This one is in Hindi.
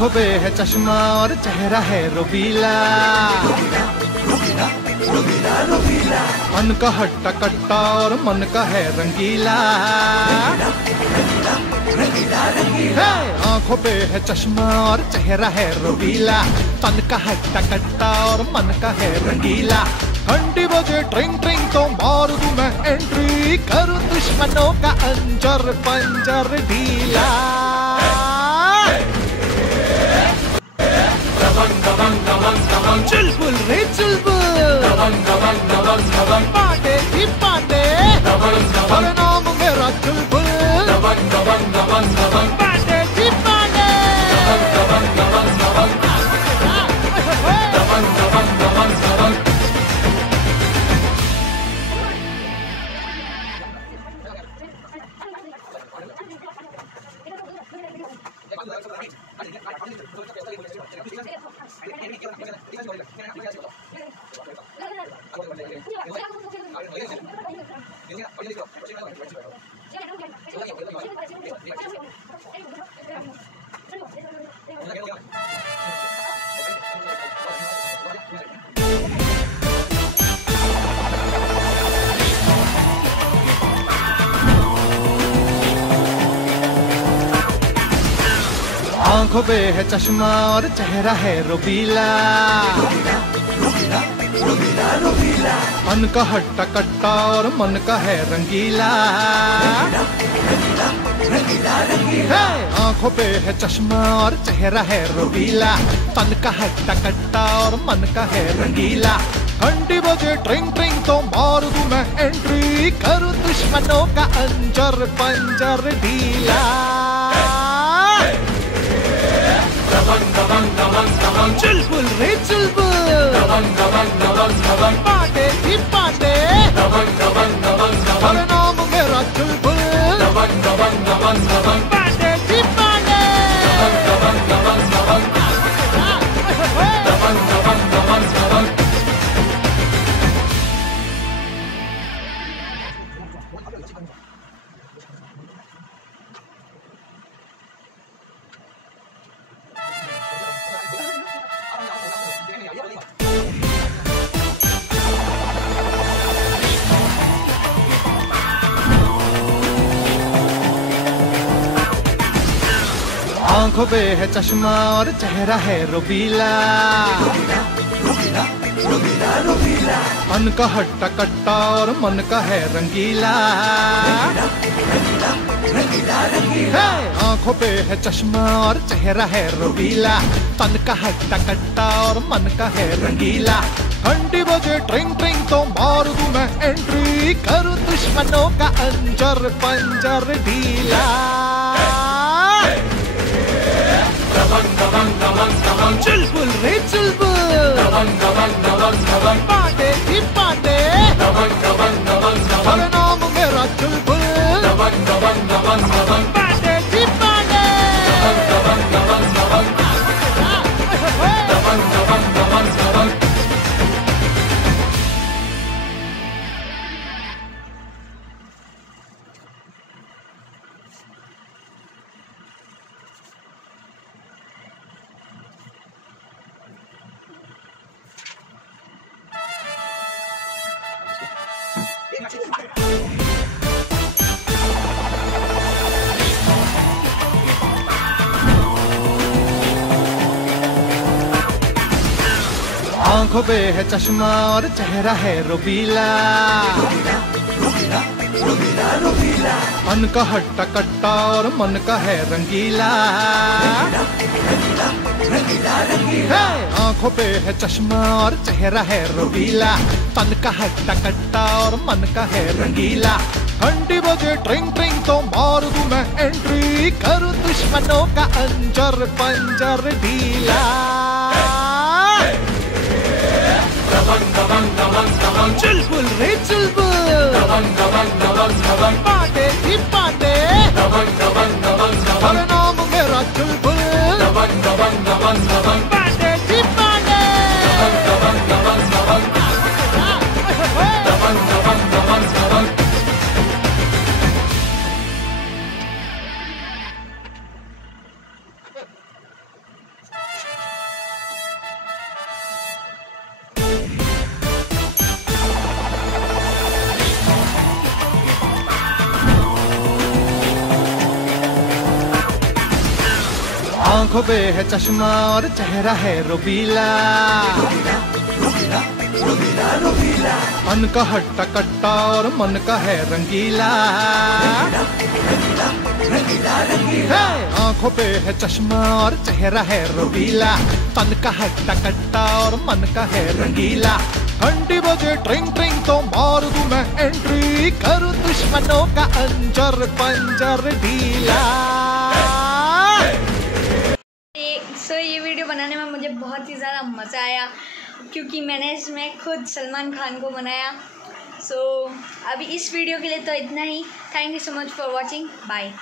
आंखों पे है चश्मा और चेहरा है रोबीला, मन का हट्टा कट्टा और मन का है रंगीला। आंखों पे है चश्मा और चेहरा है रोबीला, तन का हट्टा कट्टा और मन का है रंगीला। घंटी बजे ट्रिंग ट्रिंग तो मार दूं मैं एंट्री, करूं दुश्मनों का अंजर पंजर ढीला। चुलबुल रे चुलबुल, पाटे ही पाटे, और नाम मेरा चुलबुल, पाटे ही पाटे। आंखों पे है चश्मा और चेहरा है रोबीला, मन का हट्टा कट्टा और मन का है रंगीला। आंखों पे है चश्मा और चेहरा है रोबीला, तन का हट्टा कट्टा और मन का है रंगीला। घंटी बजे ट्रिंग ट्रिंग तो मार दूं मैं एंट्री, करूं दुश्मनों का अंजर पंजर ढीला। चुलबुल रे चुलबुल, पाटे ही पाटे, और नाम मेरा चुलबुल, पाटे ही पाटे। आंखों पे है चश्मा और चेहरा है रोबीला, मन का हट्टा कट्टा और मन का है रंगीला। आंखों पे है चश्मा और चेहरा है रोबीला, तन का हट्टा कट्टा और मन का है रंगीला। घंटी बजे ट्रिंग ट्रिंग तो मार दूं मैं एंट्री, करूं दुश्मनों का अंजर पंजर ढीला। चुलबुल रे चुलबुल, पाटे ही पाटे, और नाम मेरा चुलबुल, पाटे ही पाटे। आंखों पे है चश्मा और चेहरा है रोबीला, मन का हट्टा कट्टा और मन का है रंगीला। आंखों पे है चश्मा और चेहरा है रोबीला, तन का हट्टा कट्टा और मन का है रंगीला। घंटी बजे ट्रिंग ट्रिंग तो मार दूं मैं एंट्री, करूं दुश्मनों का अंजर पंजर ढीला। चुलबुल रे चुलबुल, पाटे ही पाटे, और नाम मेरा चुलबुल, पाटे ही पाटे। आंखों पे है चश्मा और चेहरा है रोबीला, तन का हट्टा कट्टा और मन का है रंगीला। आंखों पे है चश्मा और चेहरा है रोबीला, तन का हट्टा कट्टा और मन का है रंगीला। घंटी बजे ट्रिंग ट्रिंग तो मार दूं मैं एंट्री, करूं दुश्मनों का अंजर पंजर ढीला। ये वीडियो बनाने में मुझे बहुत ही ज़्यादा मज़ा आया क्योंकि मैंने इसमें खुद सलमान खान को बनाया। अभी इस वीडियो के लिए तो इतना ही। Thank you so much for watching. Bye.